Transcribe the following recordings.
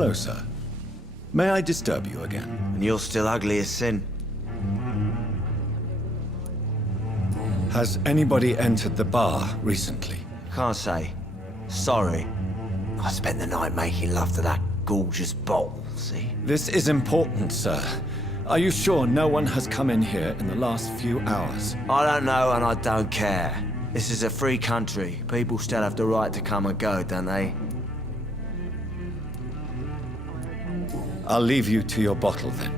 Hello, sir. May I disturb you again? And you're still ugly as sin. Has anybody entered the bar recently? Can't say. Sorry. I spent the night making love to that gorgeous bottle, see? This is important, sir. Are you sure no one has come in here in the last few hours? I don't know and I don't care. This is a free country. People still have the right to come and go, don't they? I'll leave you to your bottle then.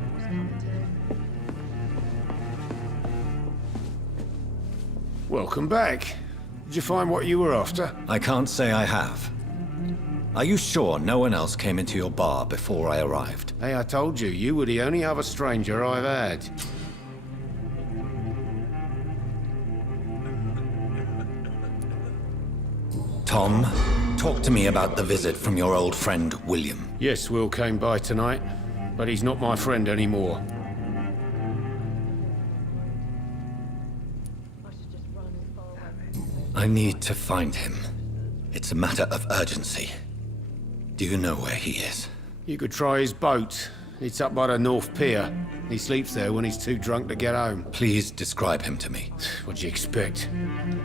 Welcome back. Did you find what you were after? I can't say I have. Are you sure no one else came into your bar before I arrived? Hey, I told you, you were the only other stranger I've had. Tom, talk to me about the visit from your old friend, William. Yes, Will came by tonight, but he's not my friend anymore. I need to find him. It's a matter of urgency. Do you know where he is? You could try his boat. It's up by the North Pier. He sleeps there when he's too drunk to get home. Please describe him to me. What'd you expect?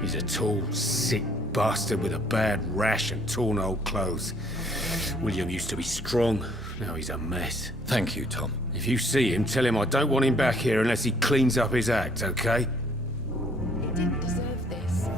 He's a tall, sick bastard with a bad rash and torn old clothes. William used to be strong. Now he's a mess. Thank you, Tom. If you see him, tell him I don't want him back here unless he cleans up his act, okay? It didn't deserve this.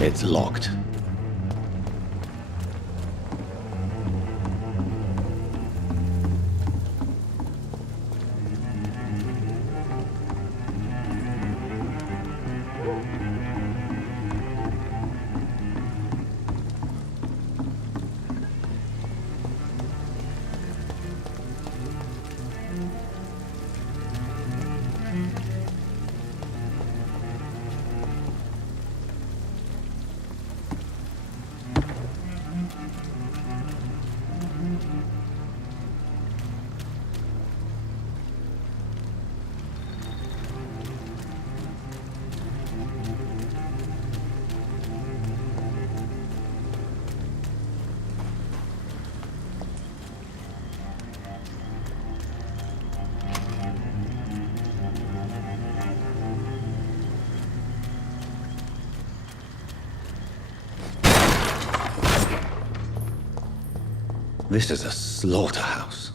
It's locked. This is a slaughterhouse.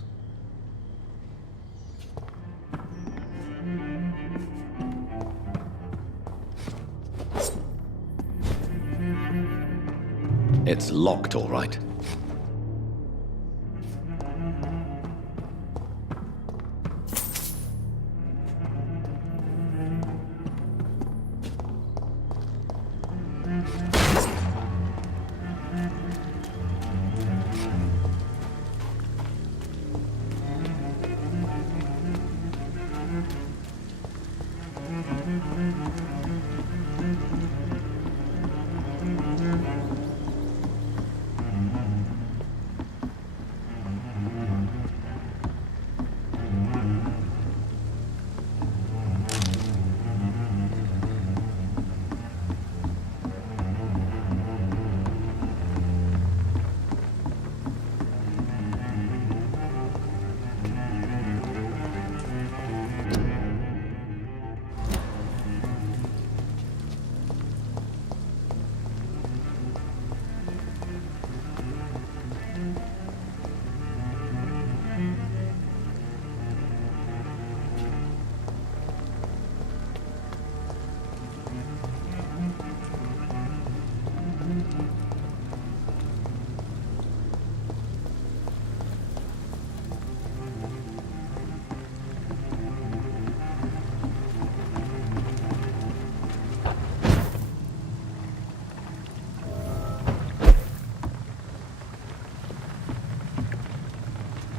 It's locked, all right.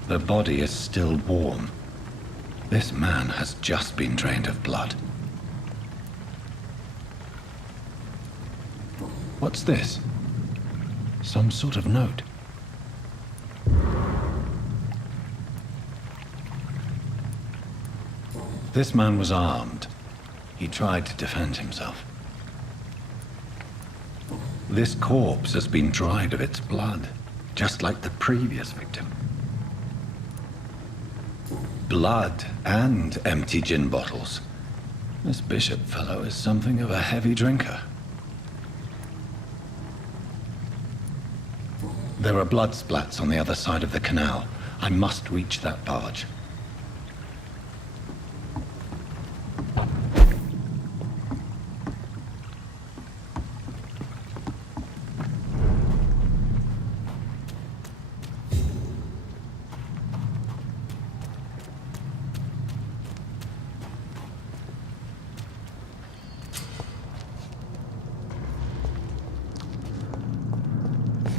The body is still warm. This man has just been drained of blood. What's this? Some sort of note. This man was armed. He tried to defend himself. This corpse has been dried of its blood, just like the previous victim. Blood and empty gin bottles. This bishop fellow is something of a heavy drinker. There are blood splats on the other side of the canal. I must reach that barge.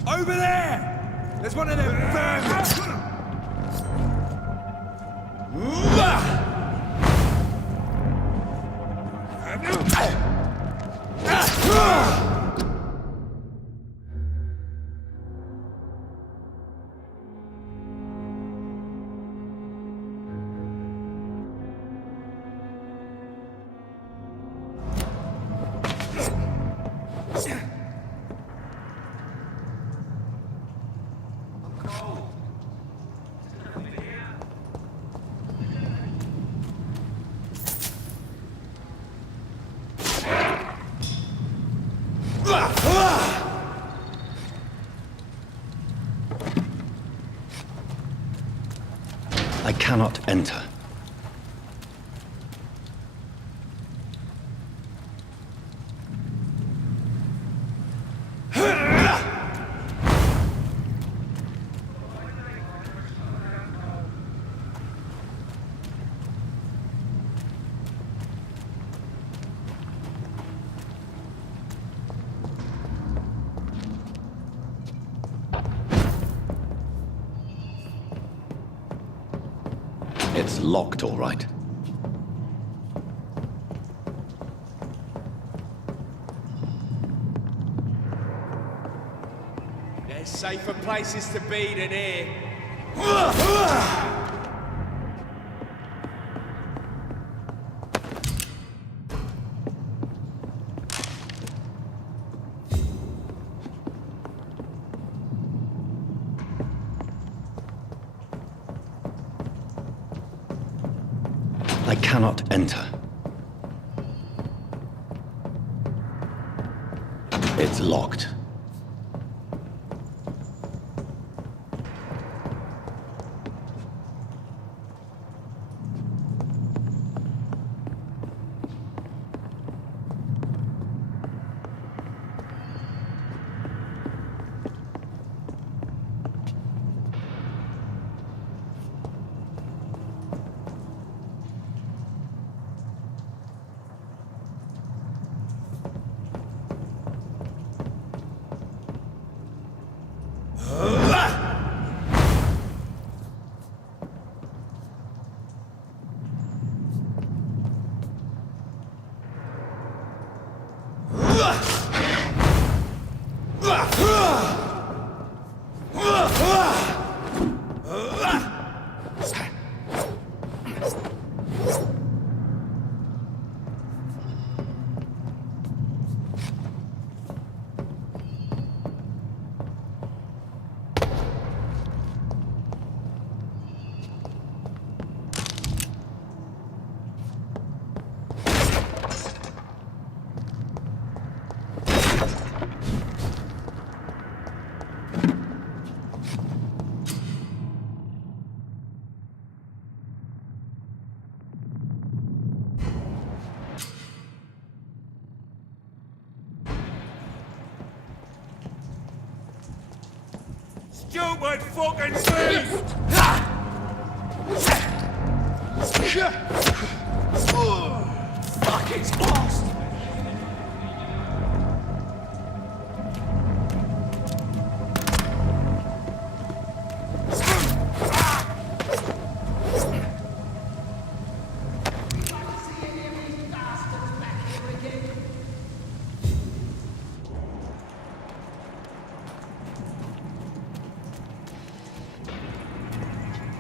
Over there! There's one of them vermin! I cannot enter. It's locked, all right. There's safer places to be than here. I cannot enter. It's locked. Stupid fucking thief! Fuck, it's lost!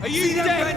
Are you dead?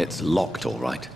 It's locked, all right.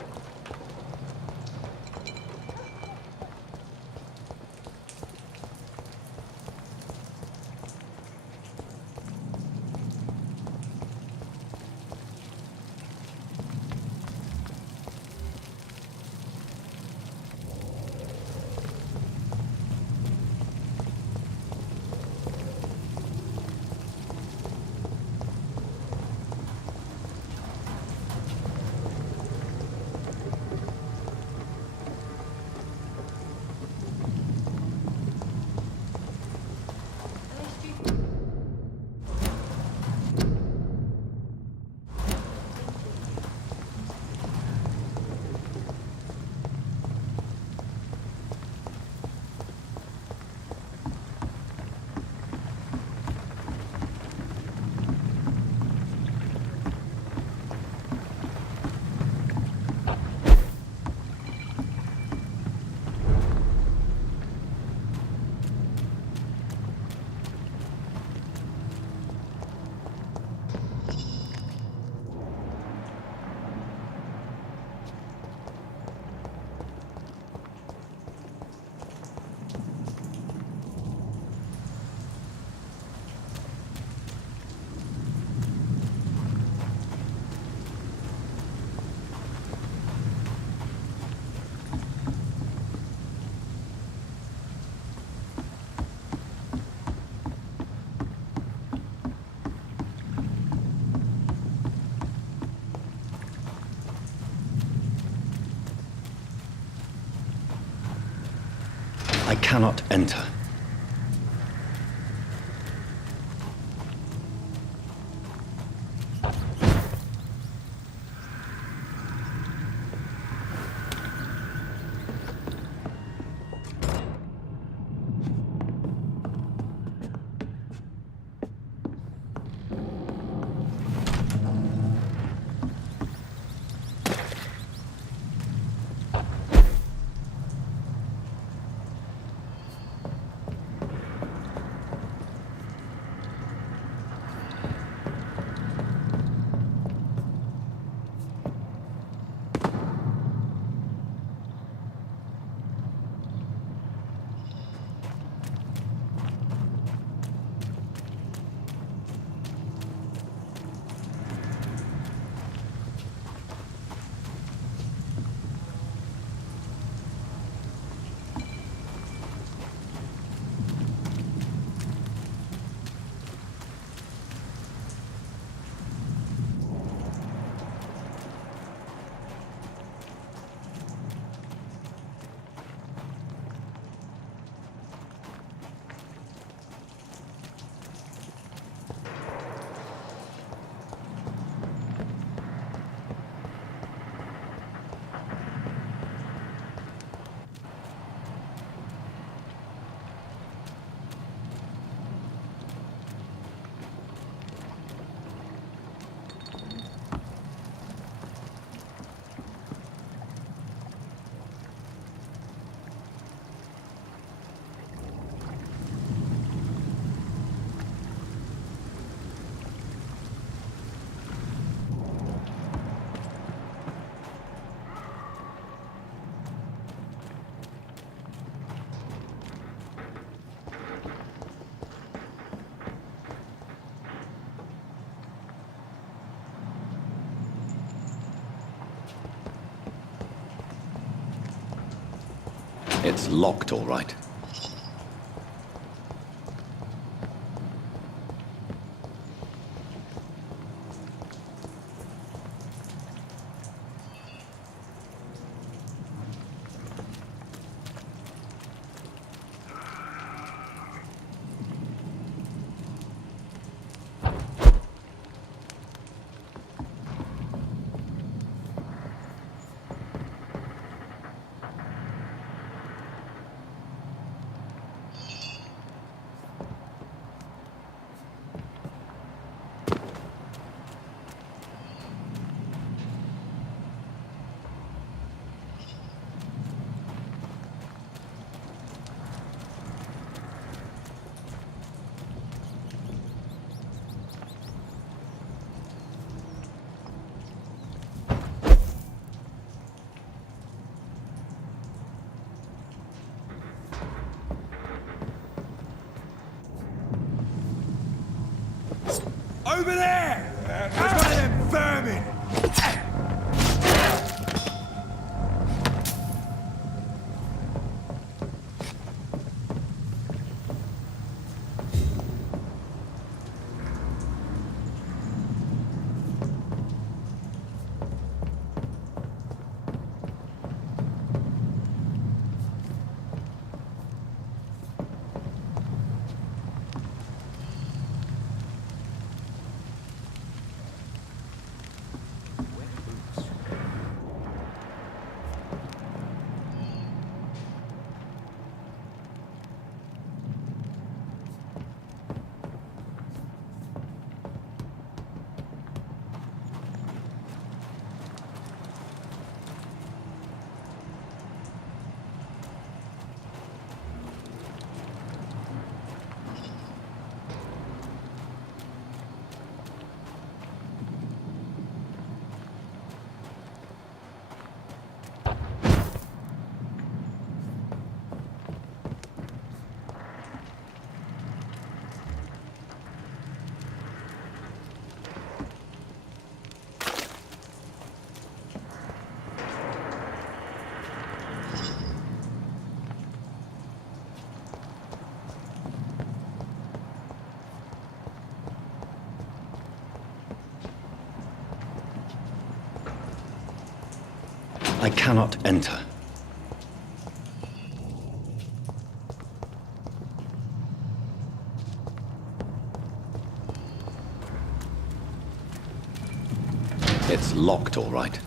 I cannot enter. It's locked, all right. Over there! There's one of them vermin! I cannot enter. It's locked, all right.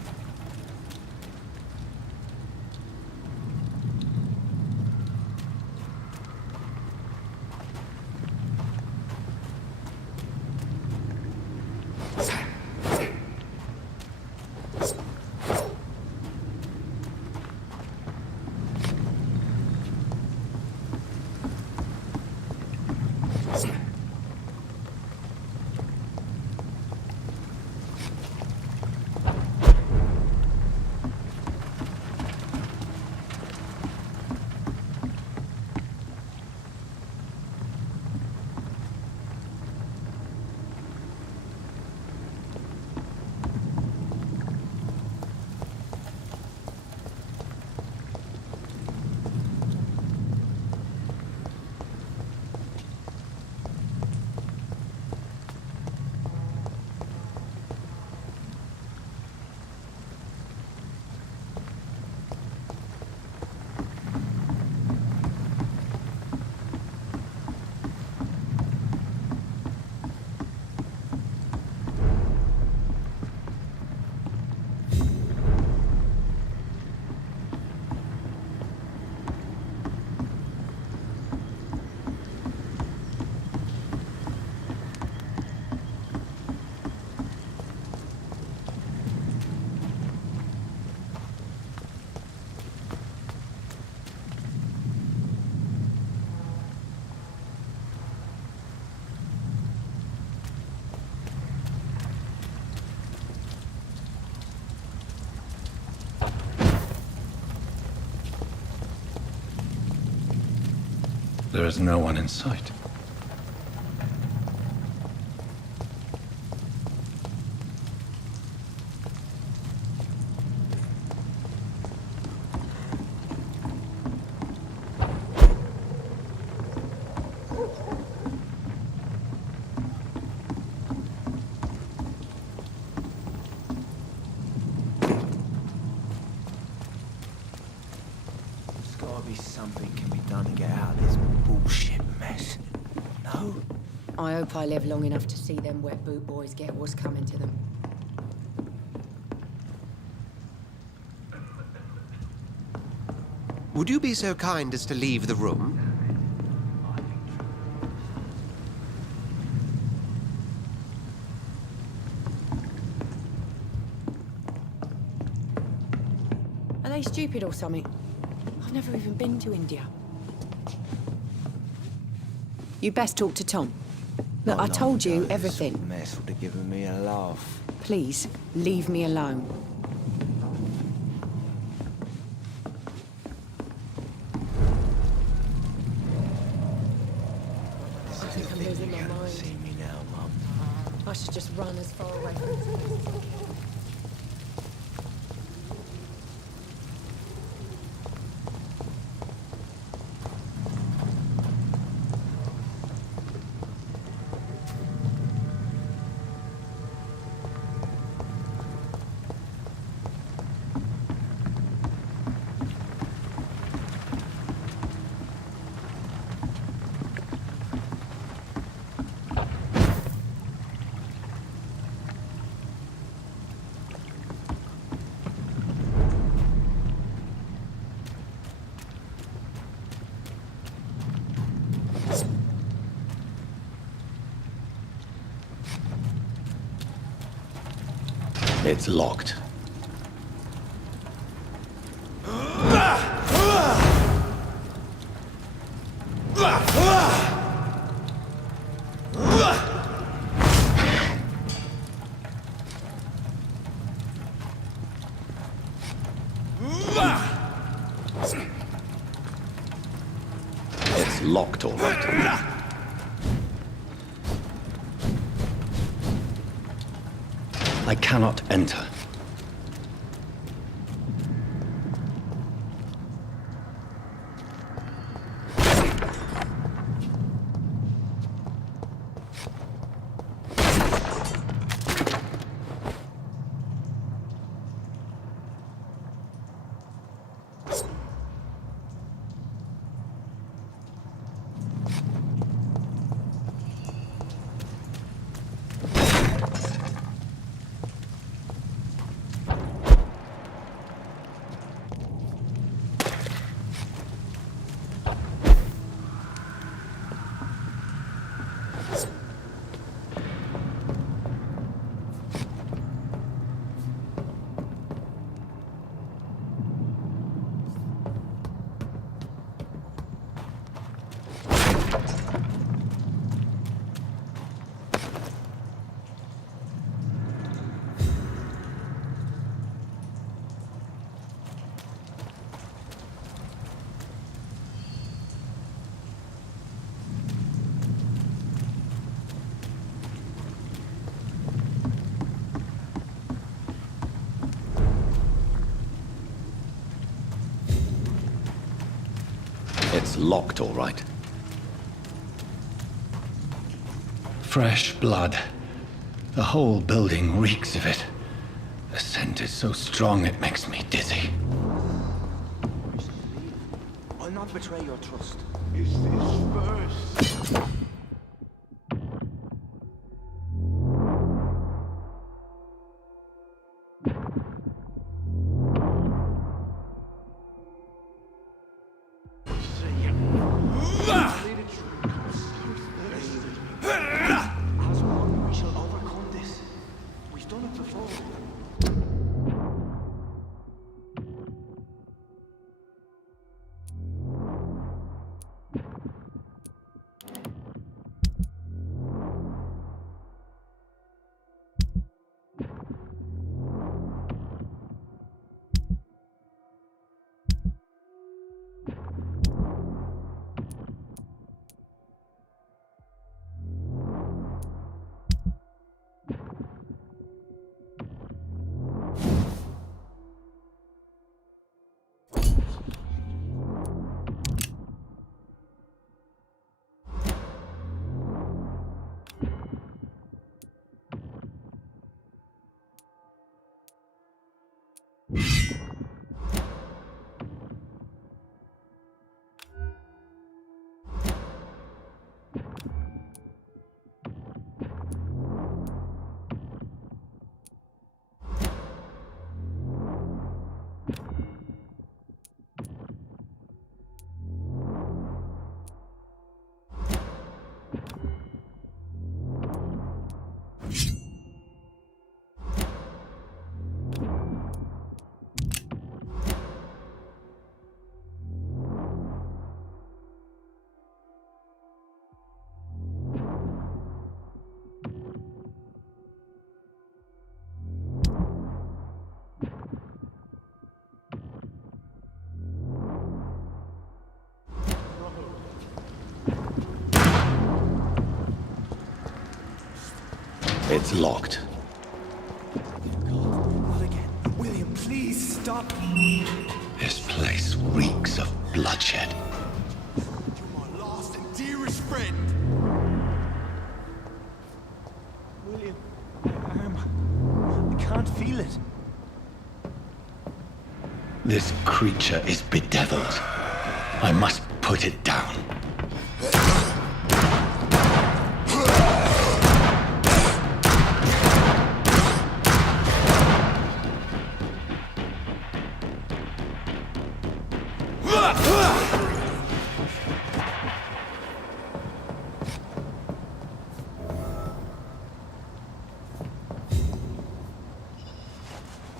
There is no one in sight. There's gotta be something can be done to get out of this bullshit mess. No? I hope I live long enough to see them wet boot boys get what's coming to them. Would you be so kind as to leave the room? Are they stupid or something? I've never even been to India. You best talk to Tom. Look, I told you everything. This mess would have given me a laugh. Please, leave me alone. I think I'm losing my mind. See me now, Mum. I should just run as far away from this place as I can. It's locked. It's locked, all right. I cannot enter. It's locked, all right. Fresh blood. The whole building reeks of it. The scent is so strong it makes me dizzy. I'll not betray your trust. Is this first? As one, we shall overcome this. We've done it before. It's locked. Not again. William, please stop. This place reeks of bloodshed. You're my last and dearest friend. William, my arm. I can't feel it. This creature is bedeviled. I must put it down.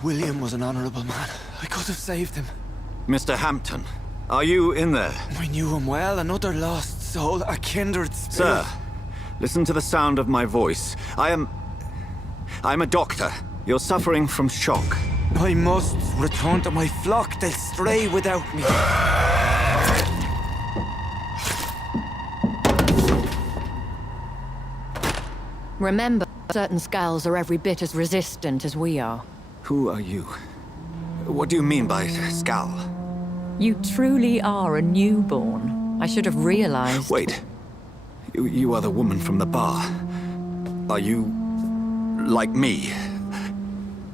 William was an honorable man. I could have saved him. Mr. Hampton, are you in there? I knew him well, another lost soul, a kindred spirit. Sir, listen to the sound of my voice. I'm a doctor. You're suffering from shock. I must return to my flock. They'll stray without me. Remember, certain skulls are every bit as resistant as we are. Who are you? What do you mean by Skal? You truly are a newborn. I should have realized. Wait. You are the woman from the bar. Are you... like me?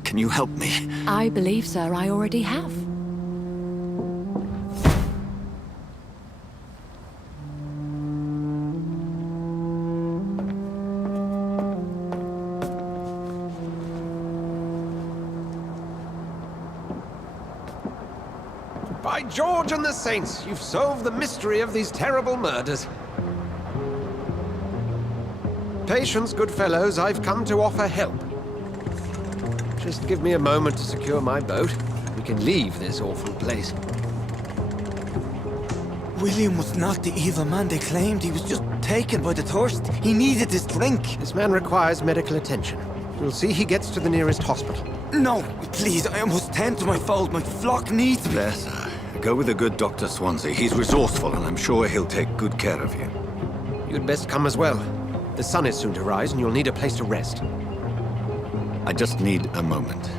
Can you help me? I believe, sir, I already have. By George and the Saints, you've solved the mystery of these terrible murders. Patience, good fellows, I've come to offer help. Just give me a moment to secure my boat. We can leave this awful place. William was not the evil man they claimed. He was just taken by the thirst. He needed his drink. This man requires medical attention. We'll see he gets to the nearest hospital. No, please, I must tend to my fold. My flock needs me. There, sir. Go with the good Dr. Swansea. He's resourceful, and I'm sure he'll take good care of you. You'd best come as well. The sun is soon to rise, and you'll need a place to rest. I just need a moment.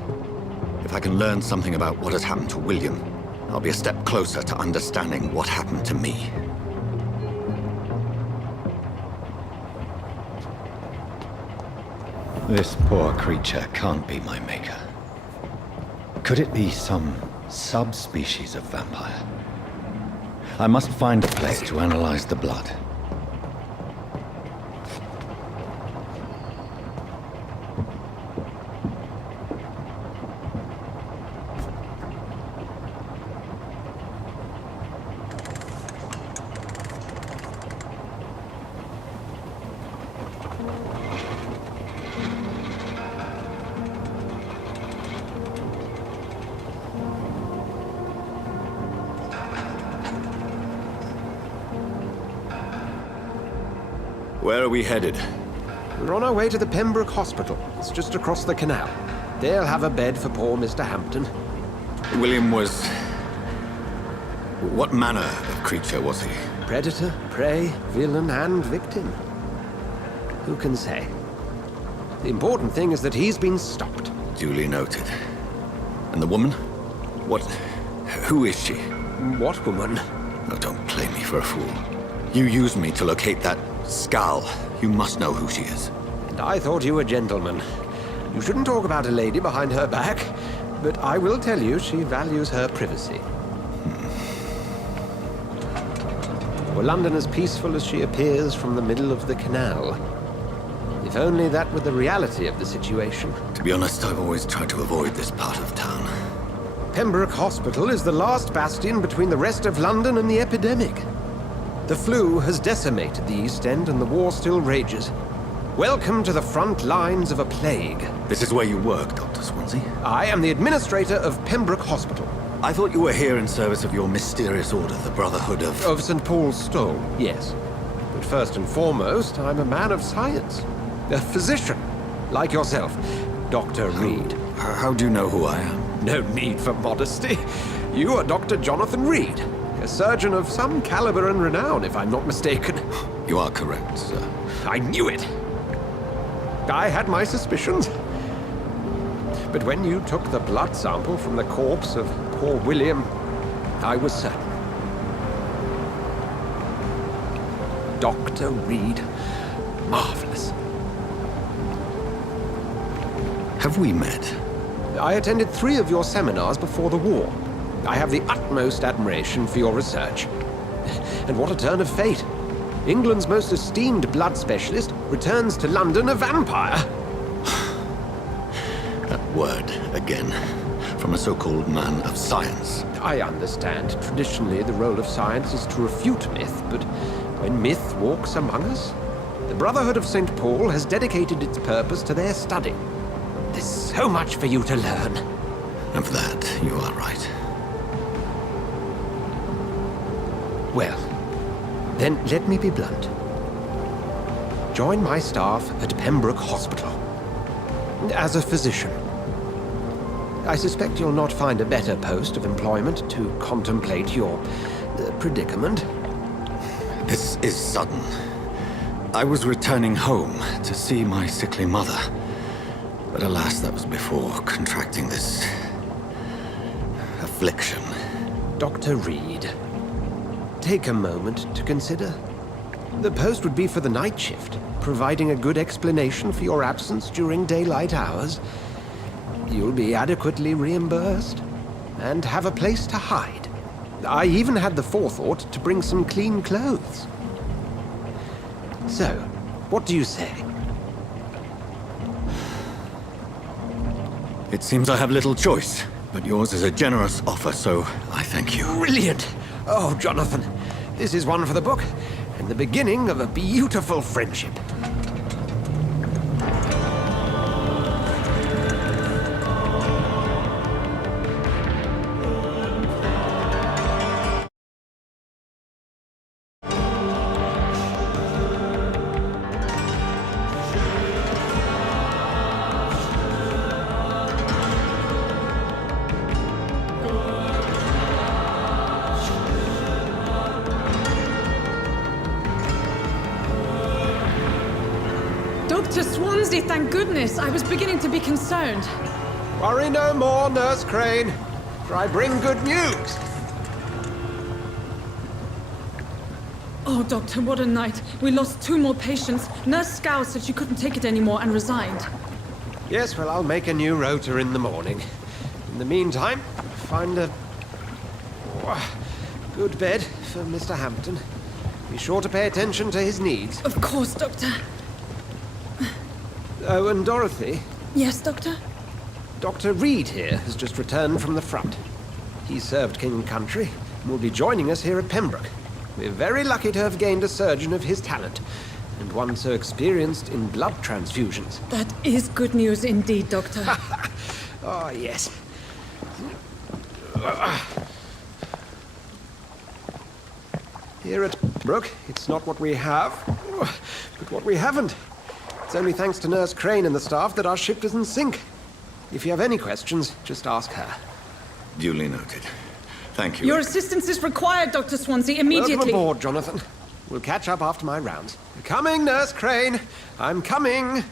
If I can learn something about what has happened to William, I'll be a step closer to understanding what happened to me. This poor creature can't be my maker. Could it be some subspecies of vampire? I must find a place to analyze the blood. Where are we headed? We're on our way to the Pembroke Hospital. It's just across the canal. They'll have a bed for poor Mr. Hampton. William was... What manner of creature was he? Predator, prey, villain, and victim. Who can say? The important thing is that he's been stopped. Duly noted. And the woman? What... Who is she? What woman? Oh, don't play me for a fool. You used me to locate that skull. You must know who she is. And I thought you a gentleman. You shouldn't talk about a lady behind her back, but I will tell you she values her privacy. Were London as peaceful as she appears from the middle of the canal? If only that were the reality of the situation. To be honest, I've always tried to avoid this part of town. Pembroke Hospital is the last bastion between the rest of London and the epidemic. The flu has decimated the East End and the war still rages. Welcome to the front lines of a plague. This is where you work, Dr. Swansea? I am the administrator of Pembroke Hospital. I thought you were here in service of your mysterious order, the Brotherhood of... Of St. Paul's Stole, yes. But first and foremost, I'm a man of science. A physician, like yourself, Dr. Reed. How do you know who I am? No need for modesty. You are Dr. Jonathan Reed, a surgeon of some caliber and renown, if I'm not mistaken. You are correct, sir. I knew it. I had my suspicions. But when you took the blood sample from the corpse of poor William, I was certain. Dr. Reed. Marvelous. Have we met? I attended 3 of your seminars before the war. I have the utmost admiration for your research. And what a turn of fate. England's most esteemed blood specialist returns to London a vampire. That word, again. From a so-called man of science. I understand. Traditionally, the role of science is to refute myth, but when myth walks among us, the Brotherhood of St. Paul has dedicated its purpose to their study. There's so much for you to learn. Of that, you are right. Well, then let me be blunt. Join my staff at Pembroke Hospital. As a physician. I suspect you'll not find a better post of employment to contemplate your predicament. This is sudden. I was returning home to see my sickly mother. But alas, that was before contracting this... affliction. Dr. Reed, take a moment to consider. The post would be for the night shift, providing a good explanation for your absence during daylight hours. You'll be adequately reimbursed, and have a place to hide. I even had the forethought to bring some clean clothes. So, what do you say? It seems I have little choice, but yours is a generous offer, so I thank you. Brilliant! Oh, Jonathan, this is one for the book, and the beginning of a beautiful friendship. Dr. Swansea, thank goodness. I was beginning to be concerned. Worry no more, Nurse Crane, for I bring good news. Oh, Doctor, what a night. We lost 2 more patients. Nurse Scow said she couldn't take it anymore and resigned. Yes, well, I'll make a new rota in the morning. In the meantime, find a good bed for Mr. Hampton. Be sure to pay attention to his needs. Of course, Doctor. Oh, and Dorothy, Yes, Doctor? Dr. Reed here has just returned from the front. He served King and Country and will be joining us here at Pembroke. We're very lucky to have gained a surgeon of his talent, and one so experienced in blood transfusions. That is good news indeed, Doctor. Oh, yes. Here at Pembroke, it's not what we have, but what we haven't. It's only thanks to Nurse Crane and the staff that our ship doesn't sink. If you have any questions, just ask her. Duly noted. Thank you. Your assistance is required, Dr. Swansea, immediately. Welcome aboard, Jonathan. We'll catch up after my rounds. Coming, Nurse Crane. I'm coming.